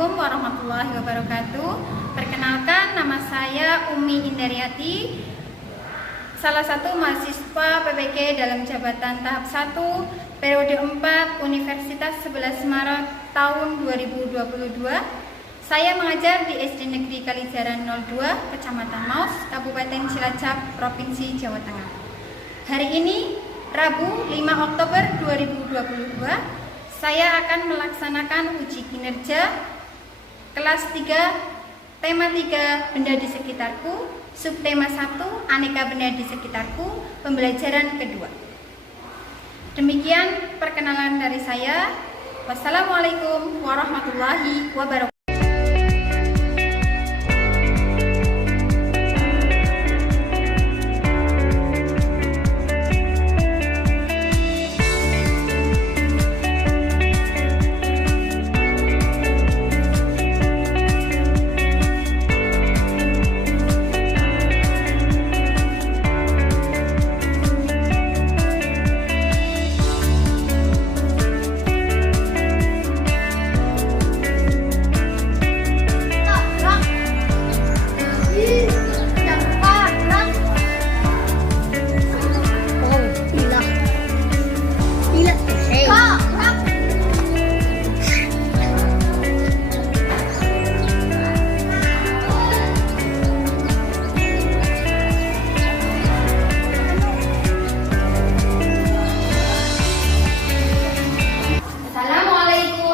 Assalamualaikum warahmatullahi wabarakatuh. Perkenalkan, nama saya Umi Indariati, salah satu mahasiswa PPG dalam jabatan tahap 1 periode 4 Universitas 11 Maret tahun 2022. Saya mengajar di SD Negeri Kalijaran 02, Kecamatan Maus, Kabupaten Cilacap, Provinsi Jawa Tengah. Hari ini, Rabu 5 Oktober 2022, saya akan melaksanakan uji kinerja kelas 3, tema 3, benda di sekitarku, subtema 1, aneka benda di sekitarku, pembelajaran kedua. Demikian perkenalan dari saya. Wassalamualaikum warahmatullahi wabarakatuh.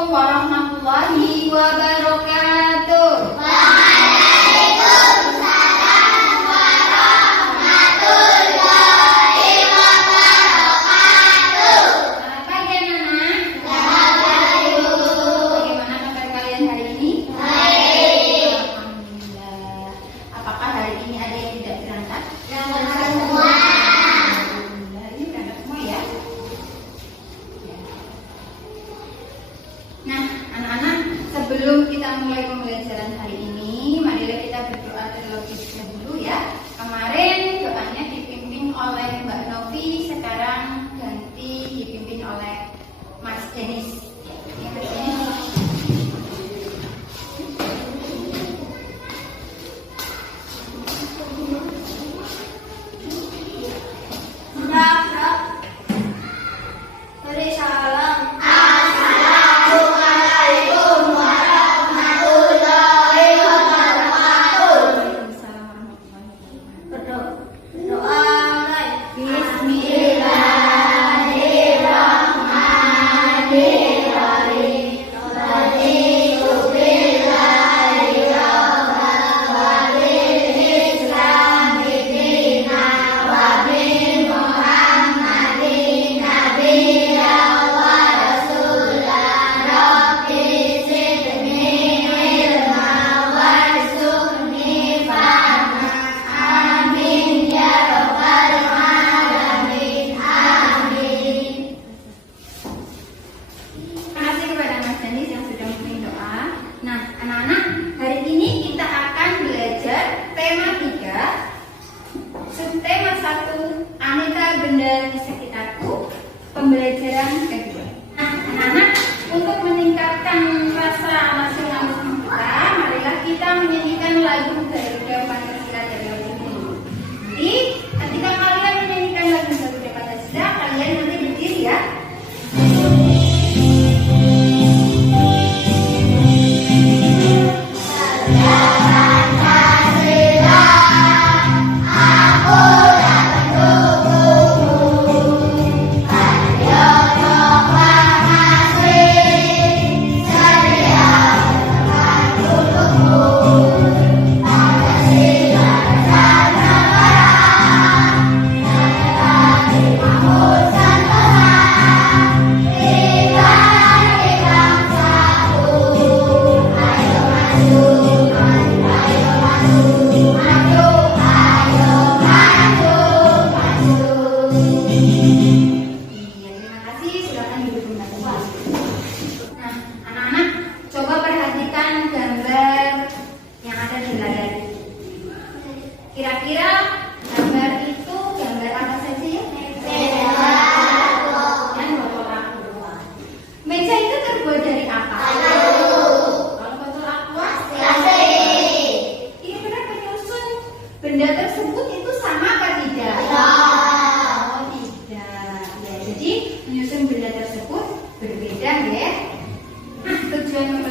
Warahmatullahi wabarakatuh. Waalaikumsalam warahmatullahi wabarakatuh. Selamat pagi anak-anak. Selamat pagi, Bu. Bagaimana kabar kalian hari ini? Baik. Alhamdulillah. Apakah hari ini ada yang tidak berangkat? Berangkat semua. Alhamdulillah, ini berangkat semua ya. Nah, anak-anak, sebelum kita mulai pembelajaran hari ini, marilah kita berdoa terlebih dahulu ya. Kemarin doanya dipimpin oleh Mbak Novi, sekarang ganti dipimpin oleh Mas Denis. Ya, Mas Denis. Beri salam. Assalamualaikum warahmatullahi wabarakatuh. Waalaikumsalam warahmatullahi wabarakatuh. Doa mulai. Bismillahirrahmanirrahim. Raditu billahi rabban wa bil islami dinan wa bi Muhammadin nabiyyan wa rasulan. Rabbi zidni ilman warzuqni fahman. Amin ya rabbal alamin. Amin. Terima kasih kepada Mas Denis yang sudah memberi doa. Nah, anak-anak, hari ini kita akan belajar tema 3, subtema 1, aneka benda di sekitarku, pembelajaran kedua. Nah, anak-anak, untuk meningkatkan rasa nasionalisme kita, marilah kita menyanyikan lagu Garuda Pancasila dari dulu. Jadi, ketika kalian menyanyikan lagu Garuda Pancasila, kalian nanti berdiri ya.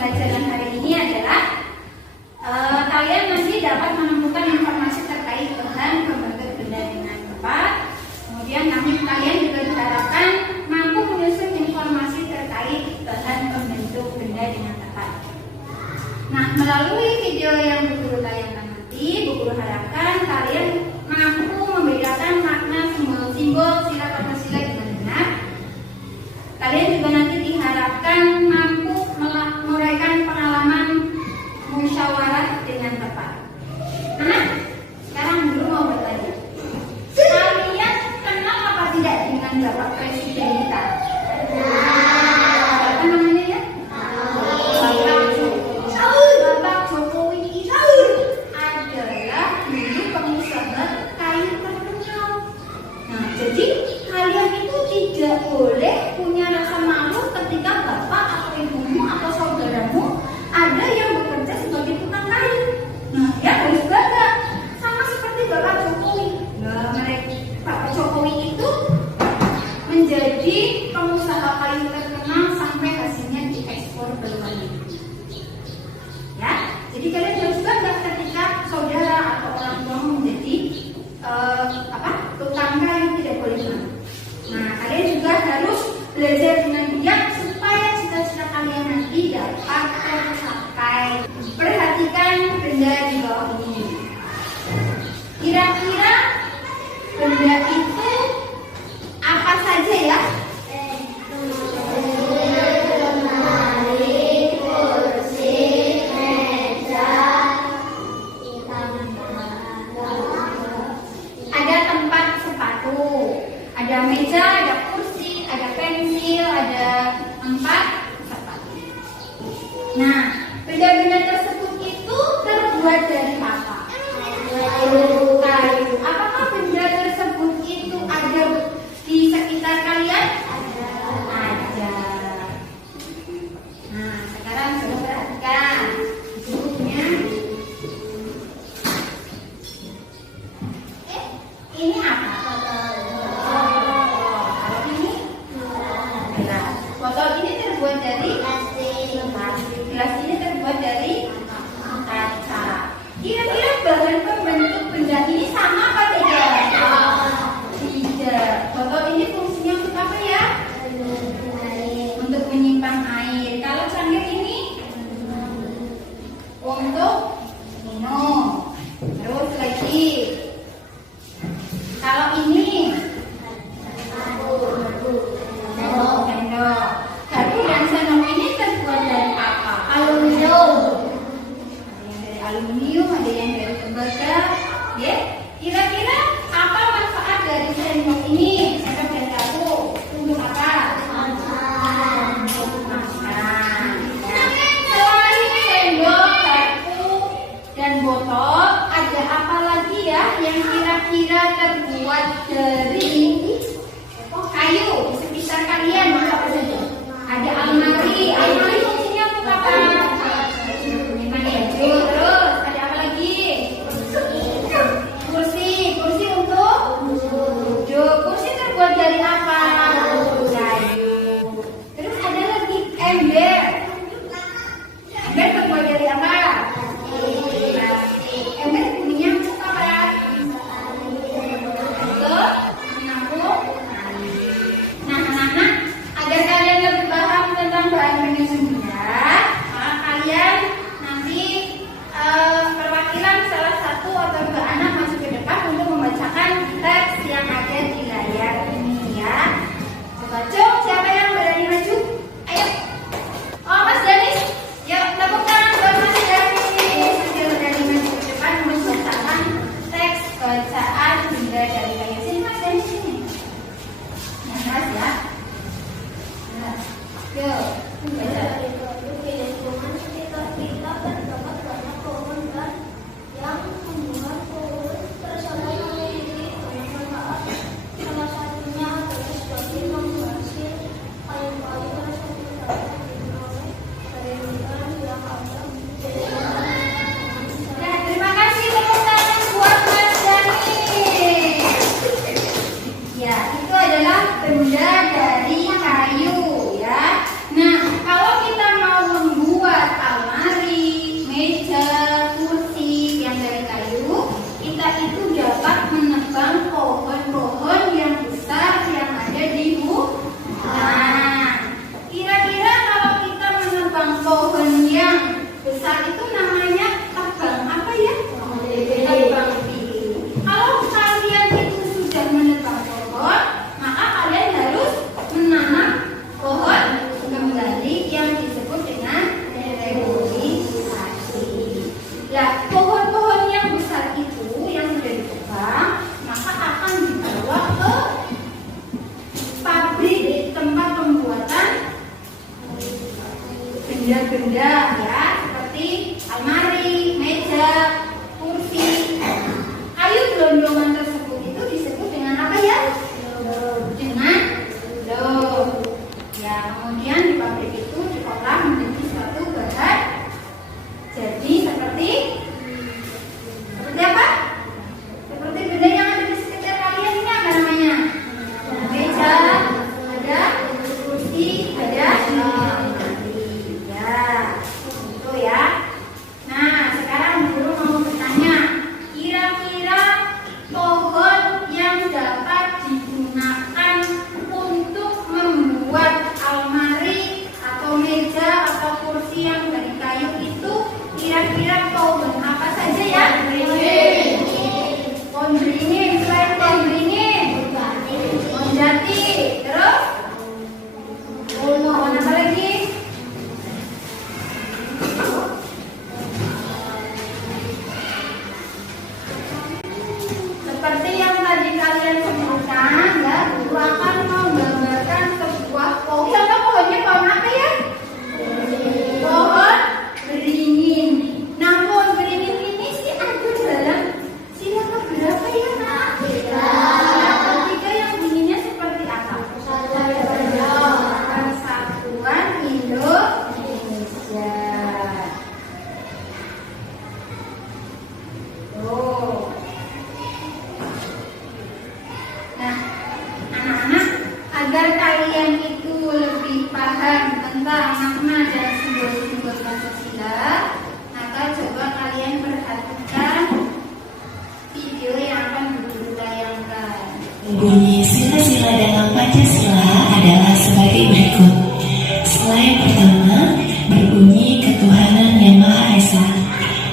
pembelajaran hari ini adalah kalian nanti dapat menemukan informasi terkait bahan pembentuk benda dengan tepat. Kemudian kalian juga diharapkan mampu menyusun informasi terkait bahan pembentuk benda dengan tepat. Nah, melalui video yang Bu Guru tayangkan nanti, Bu Guru harapkan kalian mampu membedakan makna simbol-simbol sila atau sila dengan benar. Kalian juga nanti diharapkan mampu menguraikan pengalaman musyawarah dengan tepat. Nah, sekarang dulu mau bertanya. Kalian kenal apa tidak dengan Bapak Presiden kita? Apa namanya ya? Bapak Jokowi itu adalah dulu pengusaha kayu terkenal. Nah, jadi kalian itu tidak boleh punya rasa malu ketika bapak atau ibumu atau saudaramu ada yang bekerja sebagai tukang kayu. Nah, ya harus bangga sama seperti Bapak Jokowi. Nah, Bapak Jokowi itu menjadi pengusaha kayu terkenal sampai hasilnya diekspor ke luar negeri. Ya, jadi kalian harus bangga ketika saudara atau orang tuamu menjadi tukang kayu, tidak boleh malu. Nah, kalian juga harus belajar dengan giat supaya cita-cita kalian nanti dapat tercapai. Perhatikan benda di bawah ini. Kira-kira benda itu apa saja ya? Ada tempat sepatu, ada meja, ada kursi, ada pensil, ada tempat sepatu. Nah, benda-benda tersebut itu terbuat dari apa? Kayu. Apakah benda tersebut itu ada di sekitar kalian? Ada. Nah, sekarang coba perhatikan bentuknya. Ini apa? Kalau ini gelas. Botol ini terbuat dari plastik. Gelas ini terbuat dari kaca. Kira-kira bahan pembentuk benda ini sama apa tidak? Tidak. Botol ini fungsinya untuk apa ya? Untuk menyimpan air. Kalau cangkir ini untuk minum. Terus lagi. Kalau ini sendok. Garpu dan sendok ini terbuat dari apa? Aluminium. Ada yang dari aluminium, ada yang dari tembaga. Ya, kira-kira apa manfaat dari sendok ini? Sendok dan garpu untuk apa? Makan. Selain sendok, garpu, dan botol, ada apa lagi ya yang kira-kira terbuat dari kayu di sekitar kalian? Apa saja? Ada almari. Almari fungsinya untuk apa? Menyimpan baju. Terus ada apa lagi? Kursi. Kursi untuk duduk. Kursi terbuat dari apa? Kayu. Terus ada lagi ember. Ember terbuat dari apa? Plastik. Ember bunyinya untuk apa? Untuk menampung air. Nah, anak-anak, agar kalian lebih paham tentang bahan penyusun benda, maka kalian nanti perwakilan salah satu atau dua anak masuk ke depan untuk membacakan teks yang ada di layar ini ya. Coba siapa yang berani maju? Ayo. Oh, Mas Danis. Yuk, tepuk tangan buat Mas Danis. Sudah berani maju ke depan membacakan teks bacaan benda dari kayu. Sini Mas Danis sini. Nah, Mas ya. Nah, yuk, baca. Nah, terima kasih tepuk tangan buat Mas Danis. Ya, itu adalah benda dari kayu ya. Nah, kalau kita tebang pohon yang besar itu namanya tebang apa ya? Tebang pilih. Kalau kalian itu sudah menebang pohon, maka kalian harus menanam pohon kembali yang disebut dengan reboisasi. Nah, pohon-pohon yang besar itu yang sudah ditebang, maka akan dibawa ke pabrik tempat pembuatan benda-benda ya, seperti almari, meja, kursi. Kayu gelondongan tersebut itu disebut dengan apa ya? Dengan dom. Ya, kemudian di pabrik itu diolah menjadi suatu bahan jadi seperti apa? Seperti benda yang ada di sekitar kalian ini apa namanya? Meja, ada kursi, ada ya, itu ya. Nah, sekarang guru mau bertanya, kira-kira pohon yang dapat digunakan untuk membuat almari atau meja atau kursi yang dari kayu itu kira-kira pohon apa saja ya? Pohon beringin, selain pohon beringin, pohon jati, terus pohon apa lagi? Seperti yang tadi kalian sebutkan, ya, guru akan menggambarkan sebuah pohon. Contoh pohonnya pohon apa ya? Pohon beringin. Nah, pohon beringin ini sih ada dalam sila keberapa ya, Nak? Sila ketiga yang bunyinya seperti apa? Persatuan Indonesia. Tuh. Nah, anak-anak, agar kalian itu lebih paham tentang makna dan simbol-simbol Pancasila, maka coba kalian perhatikan video yang akan guru tayangkan. Bunyi sila-sila dalam Pancasila adalah sebagai berikut. Sila yang pertama berbunyi ketuhanan yang Maha Esa.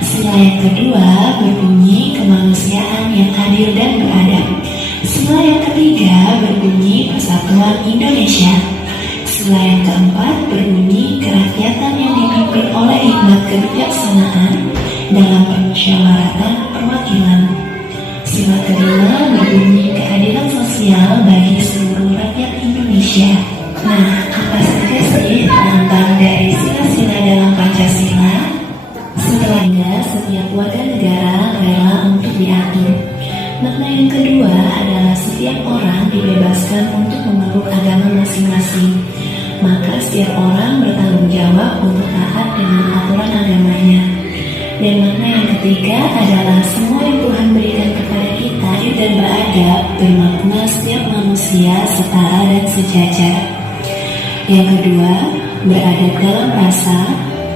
Sila yang kedua berbunyi kemanusiaan yang adil dan beradab. Sila yang ketiga berbunyi persatuan Indonesia. Sila yang keempat berbunyi kerakyatan yang dipimpin oleh hikmat kebijaksanaan dalam permusyawaratan perwakilan. Sila kelima berbunyi keadilan sosial bagi seluruh rakyat Indonesia. Nah, apa saja sih tentang dari sila-sila dalam Pancasila? Setelahnya, setiap warga negara rela untuk diatur. Makna yang kedua adalah setiap orang dibebaskan untuk memeluk agama masing-masing. Maka setiap orang bertanggung jawab untuk taat dengan aturan agamanya. Dan makna yang ketiga adalah semua yang Tuhan berikan kepada kita dan beradab, bermakna setiap manusia setara dan sejajar. Yang kedua, beradab dalam rasa,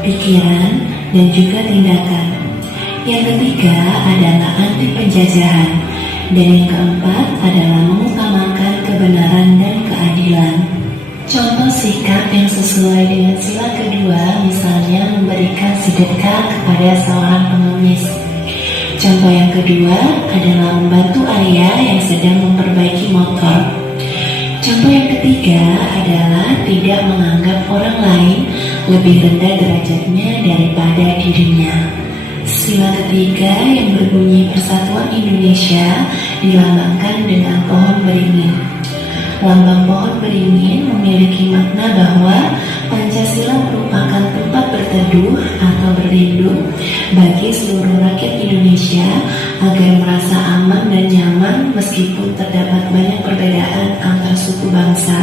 pikiran, dan juga tindakan. Yang ketiga adalah anti penjajahan. Dan yang keempat adalah mengutamakan kebenaran dan keadilan. Contoh sikap yang sesuai dengan sila kedua, misalnya memberikan sedekah kepada seorang pengemis. Contoh yang kedua adalah membantu ayah yang sedang memperbaiki motor. Contoh yang ketiga adalah tidak menganggap orang lain lebih rendah derajatnya daripada dirinya. Sila ketiga yang berbunyi Persatuan Indonesia dilambangkan dengan pohon beringin. Lambang pohon beringin memiliki makna bahwa Pancasila merupakan tempat berteduh atau berlindung bagi seluruh rakyat Indonesia agar merasa aman dan nyaman meskipun terdapat banyak perbedaan antar suku bangsa.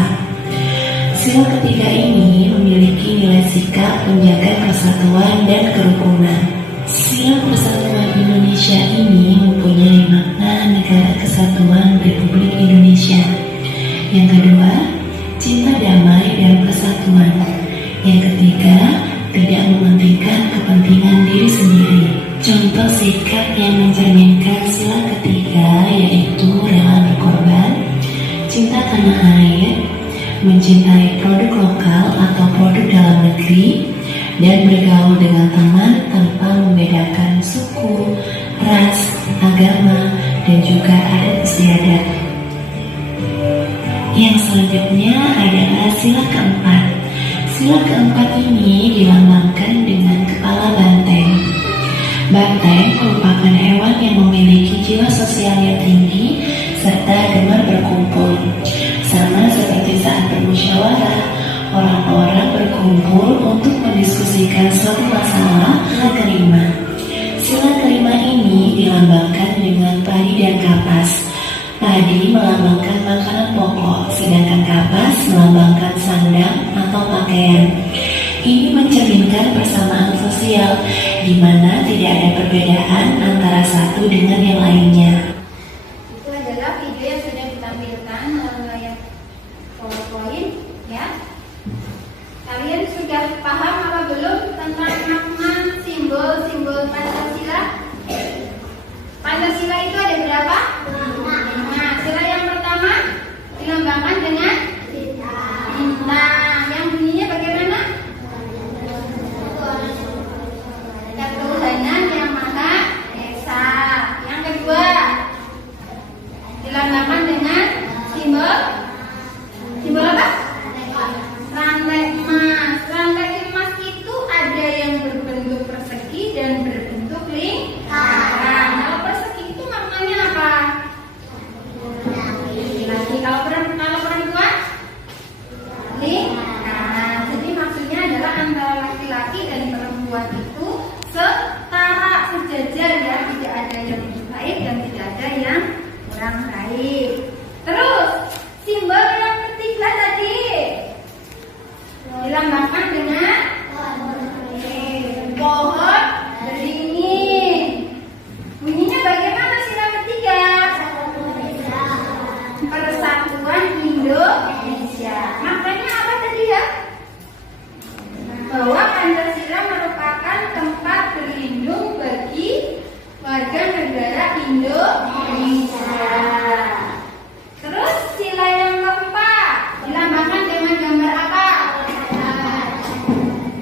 Sila ketiga ini memiliki nilai sikap menjaga persatuan dan kerukunan. Sila Persatuan Indonesia ini mempunyai makna Negara Kesatuan Republik Indonesia. Yang kedua, cinta damai dan persatuan. Yang ketiga, tidak mementingkan kepentingan diri sendiri. Contoh sikap yang mencerminkan sila ketiga yaitu rela berkorban, cinta tanah air, mencintai produk lokal atau produk dalam negeri, dan bergaul dengan teman tanpa membedakan suku, ras, agama, dan juga adat istiadat. Yang selanjutnya adalah sila keempat. Sila keempat ini dilambangkan dengan kepala banteng. Banteng merupakan hewan yang memiliki jiwa sosial yang tinggi serta gemar berkumpul. Sama seperti saat bermusyawarah, orang-orang berkumpul untuk mendiskusikan suatu masalah. Sila kelima ini dilambangkan dengan padi dan kapas. Padi melambangkan makanan pokok, sedangkan kapas melambangkan sandang atau pakaian. Ini mencerminkan persamaan sosial, di mana tidak ada perbedaan antara satu dengan yang lainnya. Itu adalah video yang sudah ditampilkan dalam layar PowerPoint, ya. Kalian sudah paham apa belum tentang makna simbol-simbol Pancasila? Pancasila itu ada berapa? Nah, sila yang pertama dilambangkan dengan bintang. Yang bunyinya bagaimana? Ketuhanan yang Maha Esa. Yang kedua dilambangkan dengan simbol apa? Rantai emas. Rantai emas itu ada yang berbentuk persegi dan berbentuk lingkaran. Kalau persegi itu maknanya apa? Laki-laki. Kalau perempuan lingkaran. Jadi maksudnya adalah antara laki-laki dan perempuan itu setara, sejajar, ya. Tidak ada yang lebih baik dan tidak ada yang kurang baik. Terus simbol yang ketiga tadi dilambangkan dengan pohon beringin. Bunyinya bagaimana sila ketiga? Persatuan Indonesia. Maknanya apa tadi, ya? Bahwa Pancasila merupakan tempat berlindung bagi warga negara Indonesia. Terus sila yang keempat dilambangkan dengan gambar apa?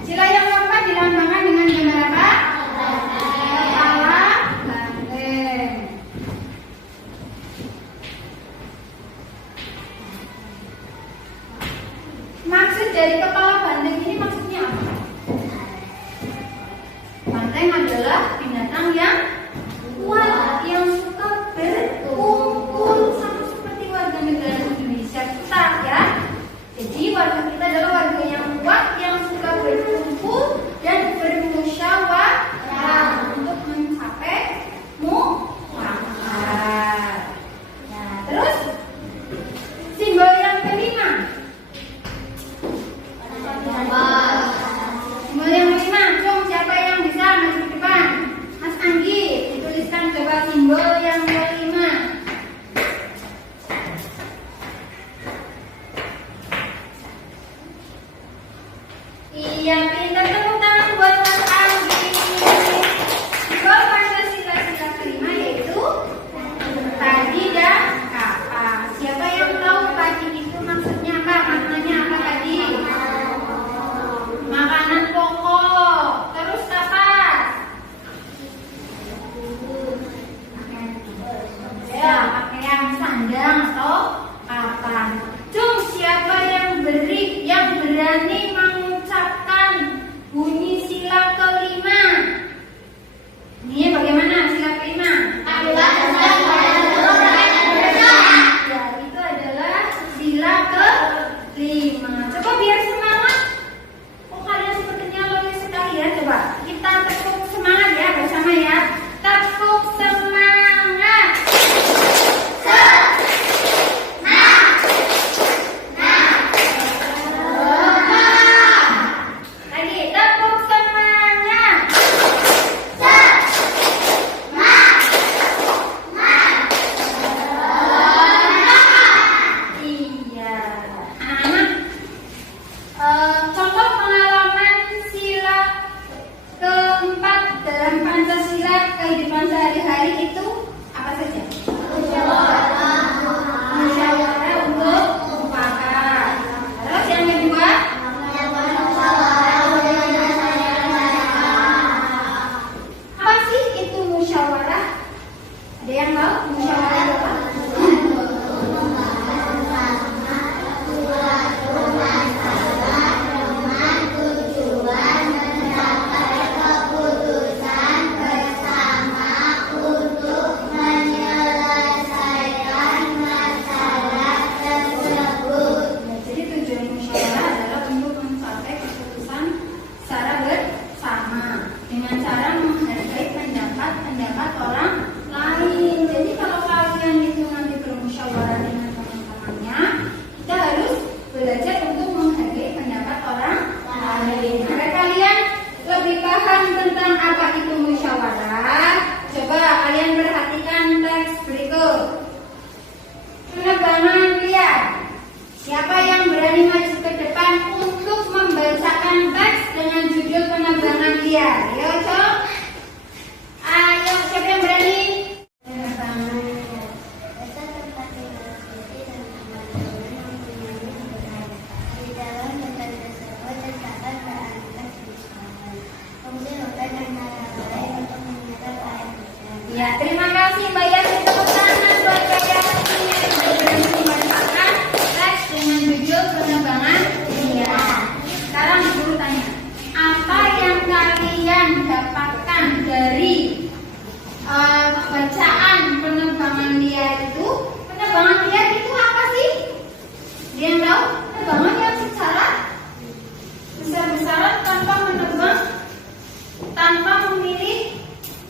Sila yang keempat dilambangkan dengan gambar apa? Kepala banteng. Maksud dari kepala banteng ini maksudnya apa? Banteng adalah binatang yang kuat, yang suka berkumpul, sama seperti warga negara Indonesia kita, ya. Jadi warga kita adalah warga yang kuat, yang suka berkumpul dan bermusyawarah untuk mencapai mufakat. Nah, terus simbol yang kelima. Simbol yang kelima, siapa yang bisa maju ke depan? Mas Anggi, dituliskan coba simbol yang kelima. Iya, pintar, tepuk tangan buat Mas Anggi. Simbol Pancasila sila kelima yaitu padi dan kapas. Siapa yang tahu padi itu maksudnya apa? Maknanya apa tadi? Makanan pokok. Terus kapas? Ya, pakaian sandang atau kapan. Cung, siapa yang berani mengucapkan apa itu musyawarah? Coba kalian perhatikan teks berikut. Penebangan liar. Siapa yang berani maju ke depan untuk membacakan teks dengan judul penebangan liar? Ayo, Cok. Ayo, siapa yang berani? Ya, terima kasih Mbak Yati. Tepuk tangan buat Mbak Yati yang berani membacakan teks dengan judul penebangan liar. Sekarang guru tanya, apa yang kalian dapatkan dari bacaan penebangan liar itu? Penebangan liar itu apa sih? Dia yang tahu? Penebangan yang secara besar-besaran tanpa menebang, tanpa memilih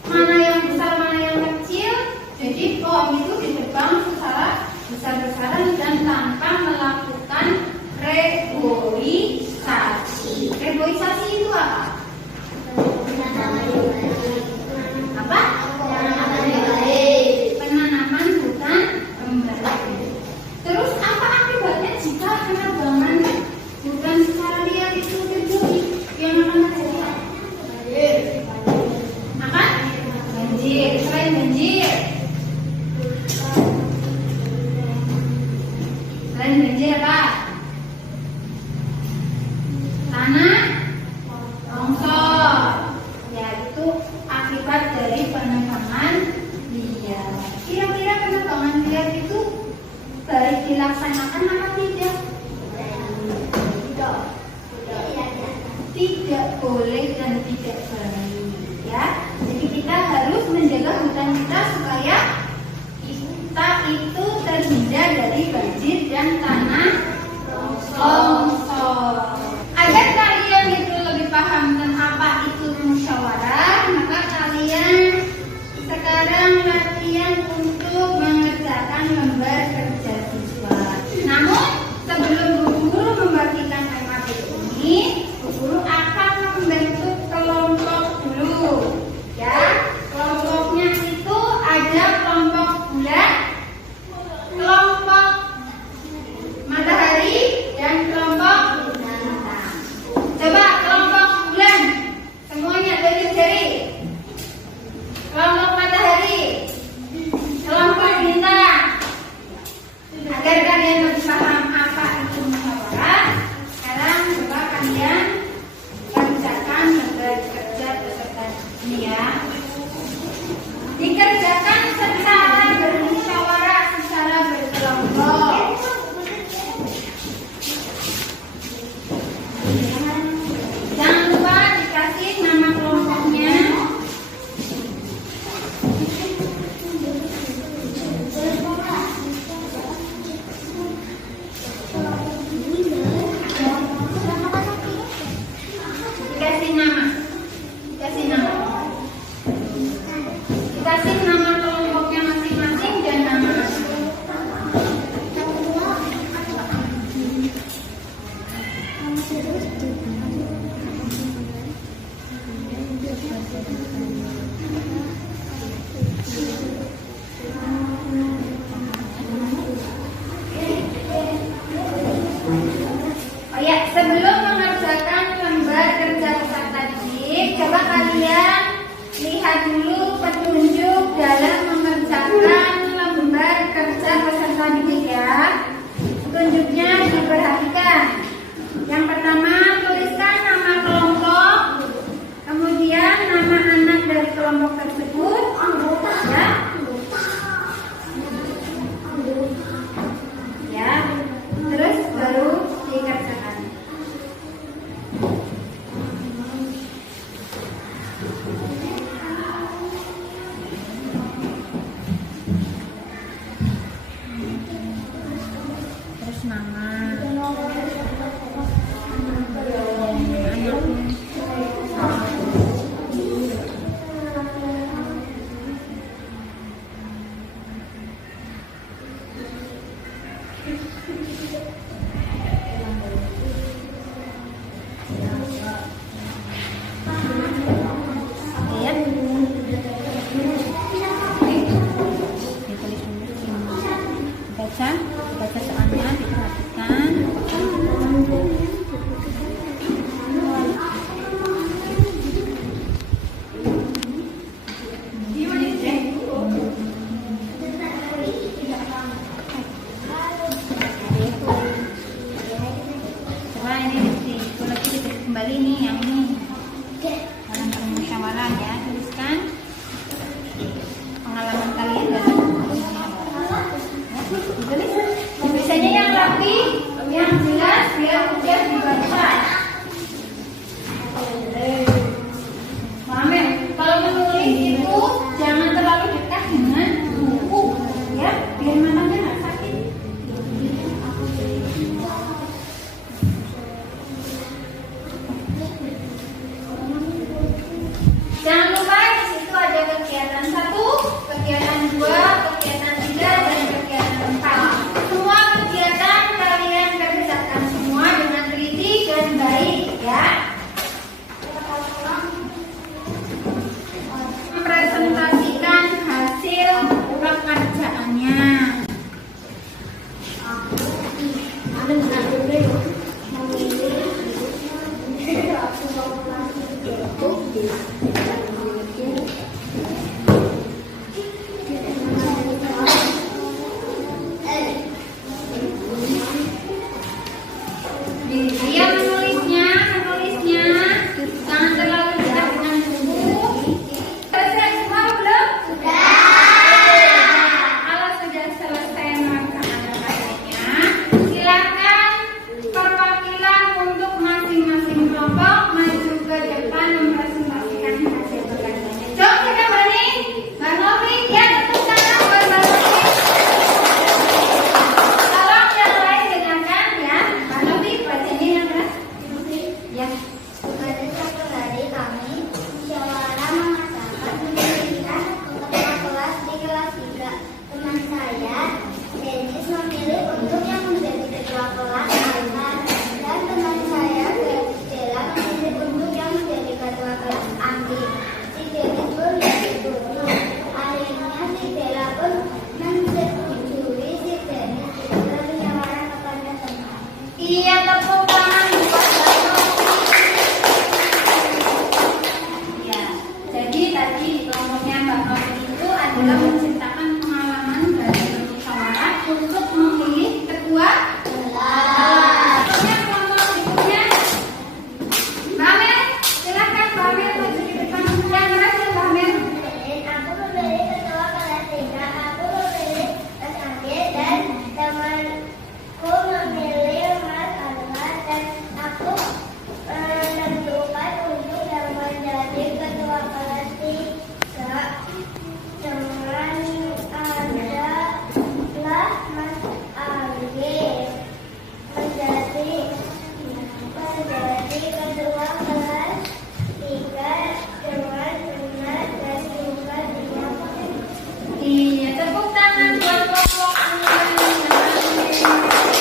mana yang besar mana yang kecil. Jadi pohon itu ditebang secara besar-besaran dan tanpa melakukan reboisasi. Reboisasi itu apa? Apa? Penanaman hutan kembali. Terus apa akibatnya jika penebangan hutan secara liar itu terjadi? Yang akan terjadi? Akan banjir. Selain banjir, apa? Tanah longsor. Ya, itu akibat dari penebangan liar. Kira-kira penebangan liar itu baik dilaksanakan apa tidak? Tidak boleh dan tidak baik, ya. Jadi kita harus menjaga hutan kita supaya kita itu terhindar dari banjir dan tanah longsor. Agar kalian itu lebih paham tentang apa itu musyawarah, maka kalian sekarang latihan untuk mengerjakan lembar kerja siswa. Namun sebelum guru membagikan materi ini, guru akan membentuk kelompok dulu. Ya, kelompoknya itu ada kelompok bulan, kelompok matahari, dan kelompok bintang. Coba kelompok bulan, semuanya tunjuk jari. Kelompok matahari, kelompok bintang. Agar kalian lebih paham apa itu musyawarah, sekarang coba kalian kerjakan lembar kerja beserta ini ya. Dikerjakan secara bermusyawarah, secara berkelompok. Jangan lupa dikasih nama kelompoknya. Dikasih nama. Dikasih nama kelompoknya masing-masing dan nama asli. Oh ya, sebelum mengerjakan lembar kerja peserta didik, coba kalian lihat dulu petunjuk dalam mengerjakan lembar kerja peserta didik ya. Petunjuknya diperhatikan. Yang pertama, tuliskan nama kelompok, kemudian nama anak dari kelompok tersebut, ya. Ya, terus baru dikerjakan. Terus nama. Dia menulisnya, jangan terlalu dekat dengan buku. Selesai semua belum? Kalau sudah selesai maka anak-anaknya silakan perwakilan untuk masing-masing kelompok maju ke depan mempresentasikan hasil pekerjaannya. Coba kita berani, Mbak Novi, ya tepuk tangan buat Mbak Novi. Tolong yang lain dengarkan ya, Mbak Novi bacanya yang keras. Ya. Pada suatu hari kami musyawarah mengatakan pemilihan ketua kelas di kelas 3. Teman saya, Dennis, memilih untuk yang menjadi ketua kelas Alma, dan teman saya, Stella, memilih untuk yang menjadi ketua kelas Andi. Si Dennis pun setuju. Akhirnya si Stella pun menyetujui si Dennis untuk musyawarah kepada teman. Iya, tepuk tangan buat Mbak Novi. Ya, jadi tadi di kelompoknya Mbak Novi itu adalah menceritakan pengalaman dari bermusyawarah untuk memilih ketua kelas. Kemudian kelompok berikutnya, Mbak Amel, silakan Mbak Amel maju di depan. Yang keras ya Mbak Amel. Aku memilih ketua kelas 3, aku memilih Mas Andi, dan temanku memilih Mas Alma, dan aku menentukan untuk yang menjadi ketua kelas 3 dengan adalah Mas Andi menjadi ketua kelas 3 dengan benar dan juga tidak. Iya, tepuk tangan buat kelompok Amel.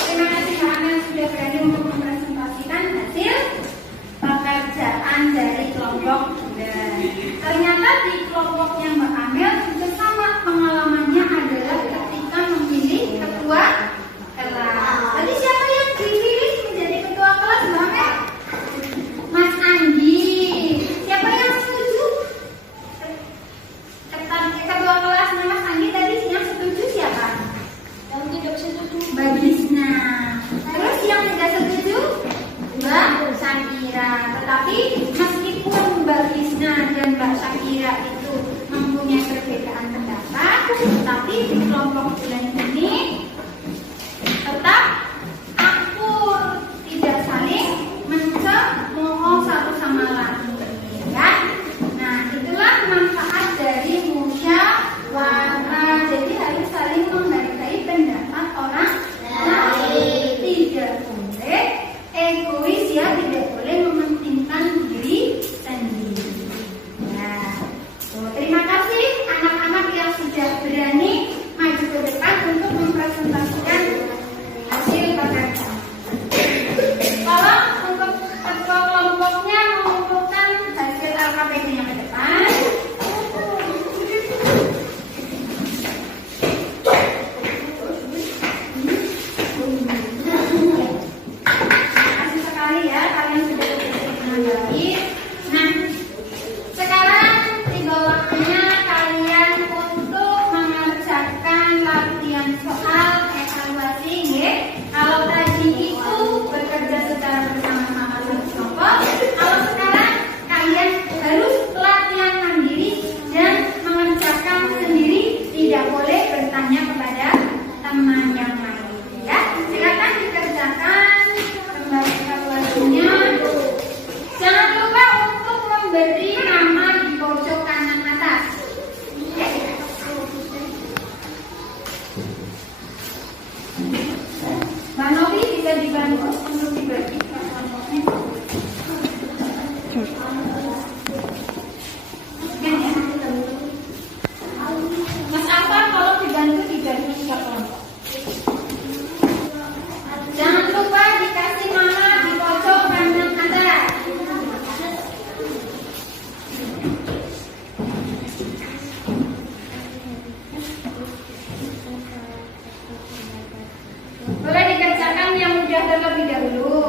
Terima kasih Mbak Amel sudah berani untuk mempresentasikan hasil pekerjaan dari kelompok Bunda. Ternyata di kelompoknya Mbak Amel juga sama pengalamannya adalah ketika memilih ketua kelas. Tadi siapa yang dipilih menjadi ketua kelas Mbak Amel? Mas Andi. Siapa yang setuju? Ketua kelasnya Mas Andi tadi yang setuju siapa? Yang tidak setuju Mbak Gisna. Terus yang tidak setuju Mbak Syakira. Tetapi meskipun Mbak Gisna dan Mbak Syakira itu mempunyai perbedaan pendapat, tetapi di kelompok bulan ini tetap akur, tidak saling mencemooh satu sama lain, ya. Nah, itulah manfaat dari musyawarah. Jadi harus saling menghargai pendapat orang lain. Tidak boleh egois, ya, tidak boleh mementingkan diri sendiri. Ya. Terima kasih anak-anak yang sudah berani maju ke depan untuk mempresentasikan hasil pekerjaan. Tolong untuk ketua kelompoknya mengumpulkan hasil LKPD-nya ke depan. Terima kasih sekali ya, kalian sudah bekerja dengan baik. Nah, sekarang tiba waktunya kalian untuk mengerjakan latihan soal evaluasi, ya. Kalau tadi itu bekerja secara bersama-sama satu kelompok, kalau sekarang kalian harus latihan mandiri dan mengerjakan sendiri, tidak boleh bertanya kepada teman yang lain, ya. Silakan dikerjakan kembali evaluasinya. Jangan lupa untuk memberi nama di pojok kanan atas. Mbak Novi bisa dibantu untuk dibagi kelompoknya. Ya. Mas Afar, kalau dibantu dibagi ke kelompok. Jangan lupa dikasih nama di pojok kanan atas. Boleh dikerjakan yang mudah terlebih dahulu.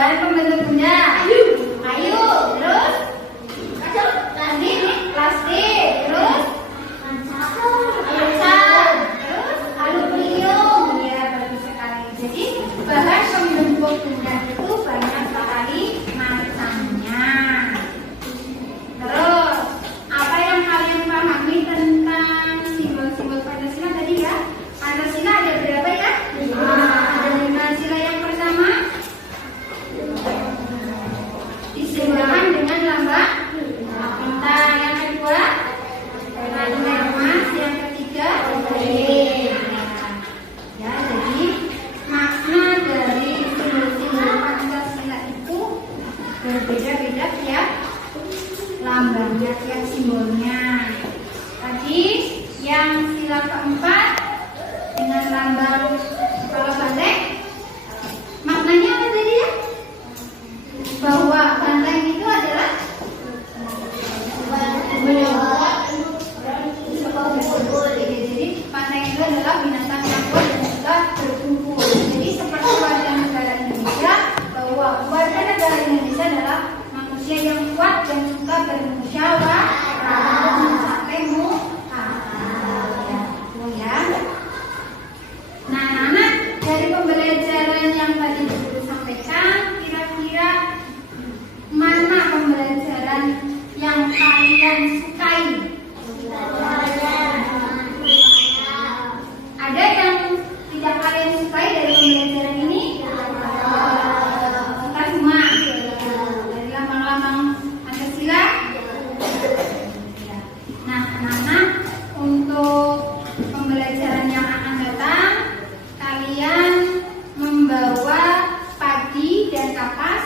bahan pembentuk benda. Kayu, terus plastik, terus kaca, terus aluminium. Ya, bagus sekali. Jadi bahan pembentuk benda itu banyak sekali macamnya. Terus apa yang kalian pahami tentang simbol-simbol Pancasila tadi ya? Pancasila ada berapa ya? Ada 5 sila. Yang pertama disimbolkan dengan lambang bintang. Yang kedua lambang emas. Yang ketiga ya, jadi makna dari simbol-simbol Pancasila itu berbeda-beda ya lambangnya, tiap simbolnya. Tadi yang sila keempat dengan lambang kepala banteng, maknanya apa tadi ya? Bahwa banteng itu adalah jadi banteng itu adalah binatang yang kuat dan juga berkumpul. Jadi seperti warga negara Indonesia, bahwa warga negara Indonesia adalah manusia yang kuat dan suka bermusyawarah sampai ya. Nah, anak-anak, dari pembelajaran yang tadi Guru sampaikan, kira-kira mana pembelajaran yang kalian sukai? Ada yang tidak kalian sukai dari pembelajaran ini? Kita semua dari lambang-lambang Pancasila. Nah, anak-anak, untuk pembelajaran yang akan datang, kalian membawa padi dan kapas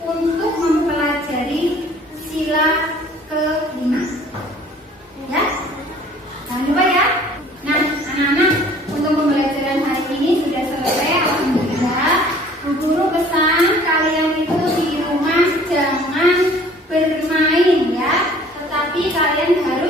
untuk mempelajari sila ke-5. Ya, jangan lupa ya. Nah, anak-anak, untuk pembelajaran hari ini sudah selesai. Alhamdulillah. Bu Guru pesan kalian itu di rumah jangan bermain ya, tetapi kalian harus